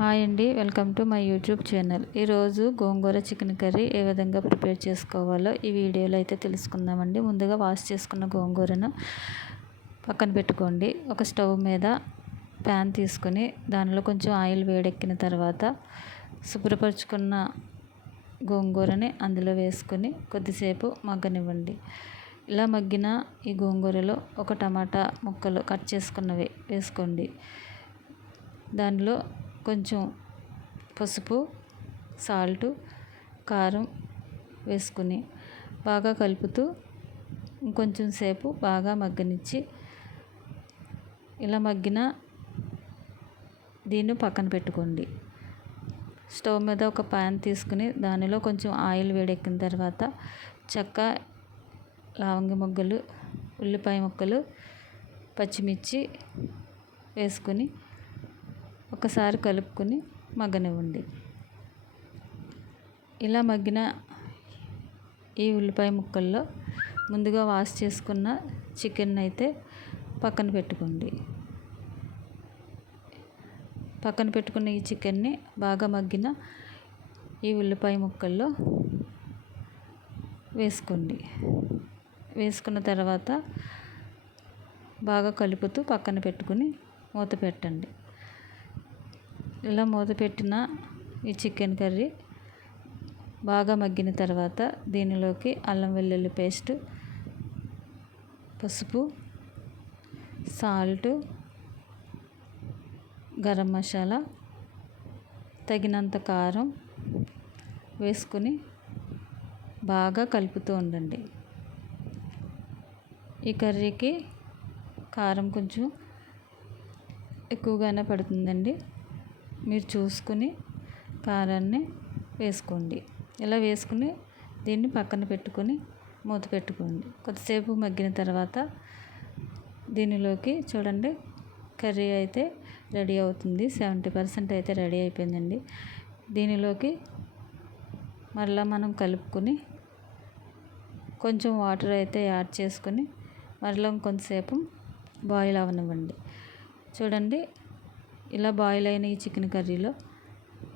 Hi అండి, welcome to my YouTube channel. ఈరోజు గోంగూర chicken curry ఏ విధంగా ప్రిపేర్ చేసుకోవాలో ఈ వీడియోలో అయితే తెలుసుకుందామండి. ముందుగా వాష్ చేసుకున్న గోంగూరను పక్కన పెట్టుకోండి. ఒక స్టవ్ మీద ప్యాన్ తీసుకొని దానిలో కొంచెం ఆయిల్ వేడెక్కిన తర్వాత శుభ్రపరచుకున్న గోంగూరని అందులో వేసుకొని కొద్దిసేపు మగ్గనివ్వండి. ఇలా మగ్గిన ఈ గోంగూరలో ఒక టమాటా ముక్కలు కట్ చేసుకున్నవి వేసుకోండి. దానిలో కొంచెం పసుపు, సాల్ట్, కారం వేసుకుని బాగా కలుపుతూ ఇంకొంచెం సేపు బాగా మగ్గనిచ్చి ఇలా మగ్గిన దీన్ని పక్కన పెట్టుకోండి. స్టవ్ మీద ఒక పాన్ తీసుకుని దానిలో కొంచెం ఆయిల్ వేడెక్కిన తర్వాత చెక్క, లవంగి మొగ్గలు, ఉల్లిపాయ ముక్కలు, పచ్చిమిర్చి వేసుకొని ఒకసారి కలుపుకొని మగ్గనివ్వండి. ఇలా మగ్గిన ఈ ఉల్లిపాయ ముక్కల్లో ముందుగా వాష్ చేసుకున్న చికెన్ అయితే పక్కన పెట్టుకోండి. పక్కన పెట్టుకున్న ఈ చికెన్ని బాగా మగ్గిన ఈ ఉల్లిపాయ ముక్కల్లో వేసుకోండి. వేసుకున్న తర్వాత బాగా కలుపుతూ పక్కన పెట్టుకుని మూత పెట్టండి. ఇలా మూత పెట్టిన ఈ చికెన్ కర్రీ బాగా మగ్గిన తర్వాత దీనిలోకి అల్లం వెల్లుల్లి పేస్ట్, పసుపు, సాల్ట్, గరం మసాలా, తగినంత కారం వేసుకుని బాగా కలుపుతూ ఉండండి. ఈ కర్రీకి కారం కొంచెం ఎక్కువగానే పడుతుందండి. మీరు చూసుకుని కారాన్ని వేసుకోండి. ఇలా వేసుకుని దీన్ని పక్కన పెట్టుకొని మూత పెట్టుకోండి. కొద్దిసేపు మగ్గిన తర్వాత దీనిలోకి చూడండి, కర్రీ అయితే రెడీ అవుతుంది. 70% అయితే రెడీ అయిపోయిందండి. దీనిలోకి మరలా మనం కలుపుకొని కొంచెం వాటర్ అయితే యాడ్ చేసుకొని మరలా కొంతసేపు బాయిల్ అవనివ్వండి. చూడండి, ఇలా బాయిల్ అయిన ఈ చికెన్ కర్రీలో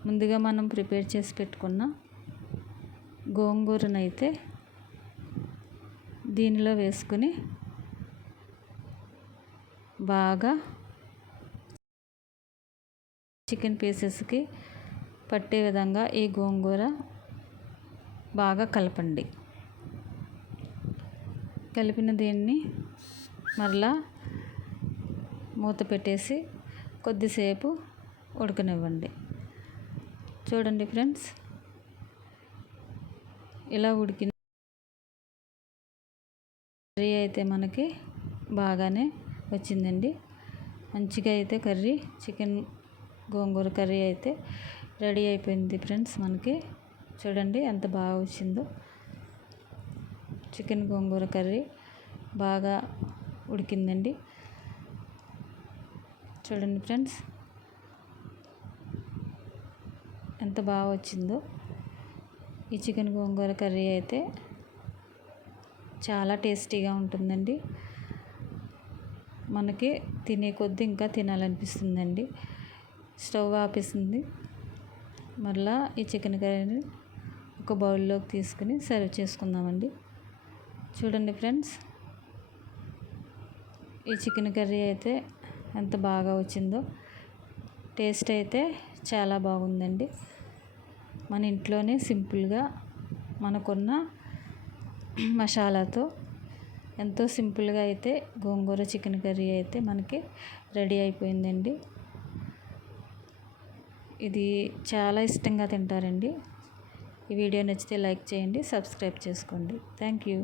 ముందుగా మనం ప్రిపేర్ చేసి పెట్టుకున్న గోంగూరనైతే దీనిలో వేసుకుని బాగా చికెన్ పీసెస్కి పట్టే విధంగా ఈ గోంగూర బాగా కలపండి. కలిపిన దీన్ని మరలా మూత పెట్టేసి కొద్దిసేపు ఉడకనివ్వండి. చూడండి ఫ్రెండ్స్, ఇలా ఉడికిన కర్రీ అయితే మనకి బాగానే వచ్చిందండి. మంచిగా అయితే కర్రీ, చికెన్ గోంగూర కర్రీ అయితే రెడీ అయిపోయింది ఫ్రెండ్స్. మనకి చూడండి ఎంత బాగా వచ్చిందో. చికెన్ గోంగూర కర్రీ బాగా ఉడికిందండి. చూడండి ఫ్రెండ్స్ ఎంత బాగా వచ్చిందో. ఈ చికెన్ గోంగూర కర్రీ అయితే చాలా టేస్టీగా ఉంటుందండి. మనకి తినే కొద్దీ ఇంకా తినాలనిపిస్తుందండి. స్టవ్ ఆపేసింది. మరలా ఈ చికెన్ కర్రీని ఒక బౌల్లోకి తీసుకుని సర్వ్ చేసుకుందామండి. చూడండి ఫ్రెండ్స్, ఈ చికెన్ కర్రీ అయితే ఎంత బాగా వచ్చిందో. టేస్ట్ అయితే చాలా బాగుందండి. మన ఇంట్లోనే సింపుల్గా మనకున్న మసాలాతో ఎంతో సింపుల్గా అయితే గోంగూర చికెన్ కర్రీ అయితే మనకి రెడీ అయిపోయిందండి. ఇది చాలా ఇష్టంగా తింటారండి. ఈ వీడియో నచ్చితే లైక్ చేయండి, సబ్స్క్రైబ్ చేసుకోండి. Thank you.